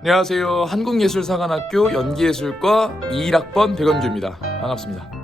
안녕하세요. 한국예술사관학교 연기예술과 21학번 백원주입니다. 반갑습니다.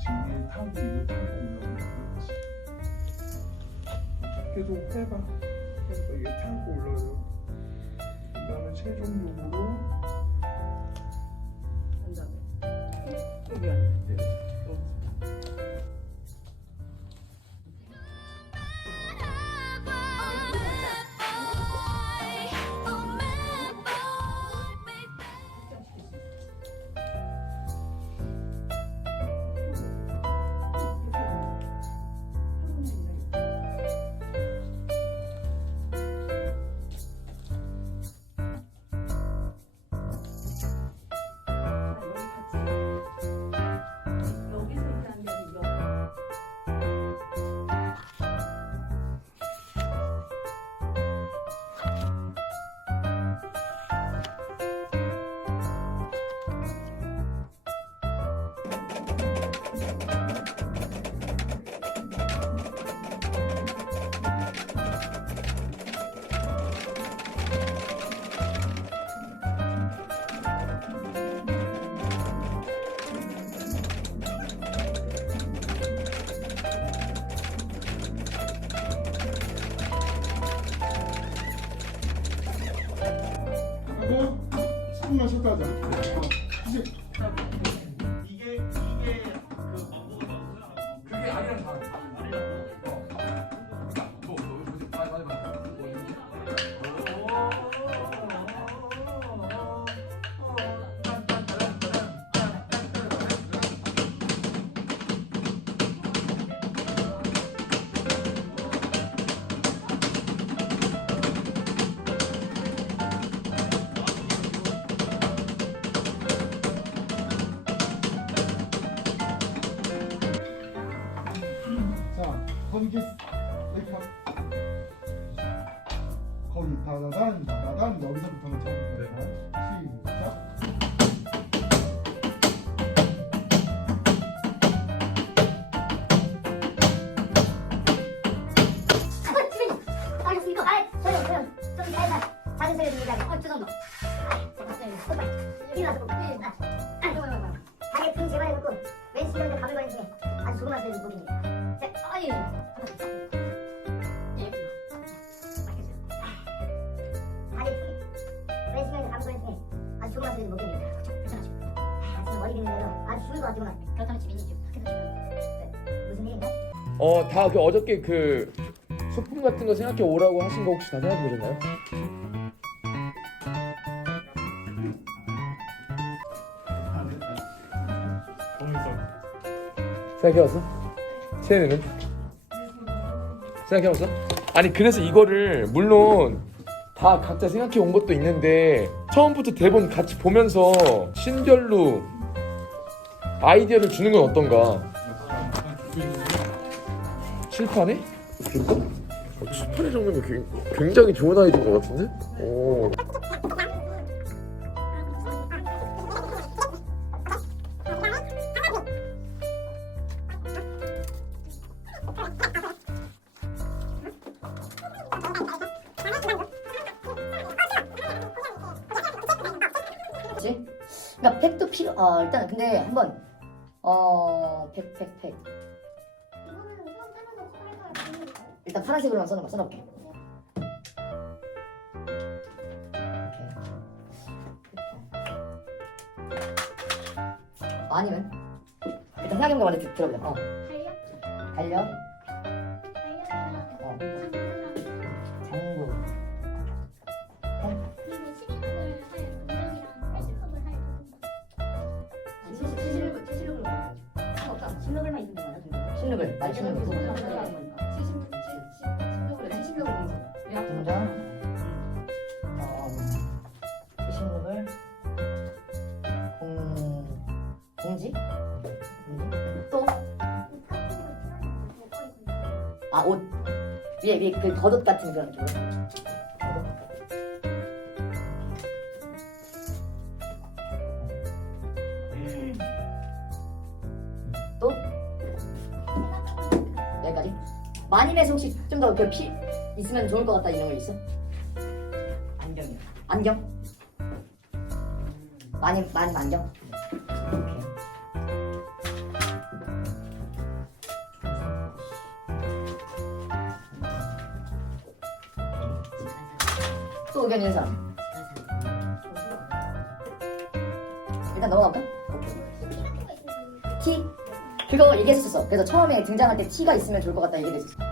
지위에 타고 이거 타고 올라오는 거지. 계속 해봐. 해봐. 얘 타고 올라요. 그 다음에 최종적으로 하고 10분만 쉬었다 하자. 자 거기 다다단 다다단 여기서부터는 처음 시작. 아, 어. 아, 아, 아. 가게 등 재발해놓고 왼수 이런데 감을 거는 중에 아주 소리 목입니다. 아주 머리 아주. 그렇다면 집이 있죠. 무슨 일인가? 어, 다 그 어저께 그 소품 같은 거 생각해 오라고 하신 거 혹시 다 생각해 보셨나요? 생각해 봤어? 세연이는? 생각해 봤어? 아니 그래서 이거를 물론 다 각자 생각해 온 것도 있는데 처음부터 대본 같이 보면서 신별로 아이디어를 주는 건 어떤가? 그럴까? 어, 칠판에 정도면 굉- 굉장히 좋은 아이디어인 것 같은데? 오. 그치? 그러니까 팩도 필요. 어 일단 근데 한번 어팩팩 팩 일단 파란색으로만 써놓 써놓을게. 이렇게. 아니면 일단 생각해본 거 먼저 들- 들어보자. 어. 달력. 신는 거. 동전. 어, 76을 공 공지? 또 아, 옷. 위에, 위에 그 겉옷 같은 그런 쪽. 또? 마님에서 혹시 좀더그피 있으면 좋을 것 같다 이런 거 있어? 안경이요. 안경? 마님, 마님 안경? 또 의견 있는 사람? 일단 넘어갈까? 티? 그거 얘기했었어. 그래서 처음에 등장할 때 티가 있으면 좋을 것 같다 얘기했었어.